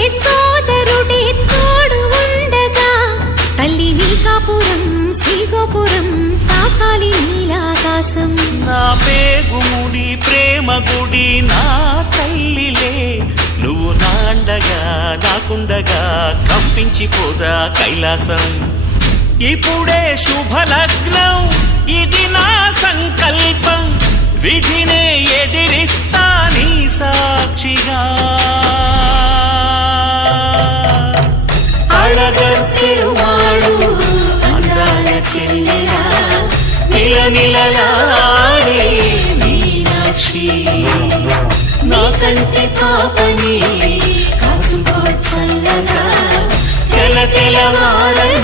సోదరుడే తోడు ఉండగా తల్లి నీకాపురం శ్రీగోపురం తాకాలి నీలాకాశం. నా పేగుముడి ప్రేమ గుడి నా తల్లిలే, నువ్వు నాండగా నాకుండగా కంపించిపోదా కైలాసం. ఇప్పుడే శుభలగ్నం, ఇది నా సంకల్పం, విధినే ఎదిరిస్తా నీ సాక్షిగా. అళగర్ పెరుమాళు అందాల చెల్లెలా నిలనిలలాడే మీనాక్షి, నీ కంటి పాపని కాచుకో చల్లగా తెల తెలవార